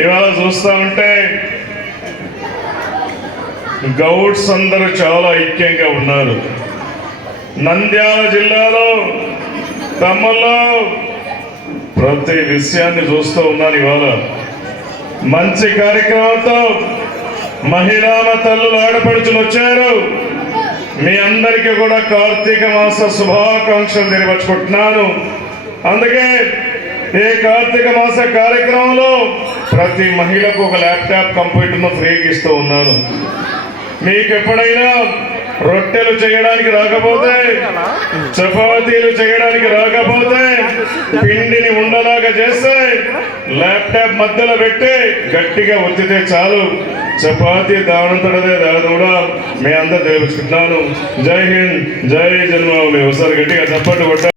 ఇవాళ చూస్తూ ఉంటే గౌడ్స్ అందరూ చాలా ఐక్యంగా ఉన్నారు. నంద్యాల జిల్లాలో తమలో ప్రతి విషయాన్ని చూస్తూ ఉన్నాను. ఇవాళ మంచి కార్యక్రమంతో మహిళా తల్లులు ఆడపడుచులు వచ్చారు. మీ అందరికీ కూడా కార్తీక మాస శుభాకాంక్షలు తెలియపరుచుకుంటున్నాను. అందుకే ఈ కార్తీక మాస కార్యక్రమంలో ప్రతి మహిళకు ఒక ల్యాప్టాప్ కంప్యూటర్ను ఫ్రీగా ఇస్తూ ఉన్నాను. మీకు ఎప్పుడైనా రొట్టెలు చేయడానికి రాకపోతే, చపాతీలు చేయడానికి రాకపోతే, పిండిని ఉండలాగా చేస్తే ల్యాప్టాప్ మధ్యలో పెట్టి గట్టిగా ఒత్తితే చాలు, చపాతీ దానంతటదే రాదు కూడా మీ అందరూ తెలుసుకుంటున్నాను. జై హింద్, జై జన్మభూమి. ఒకసారి గట్టిగా చప్పట్లు కొట్టాలి.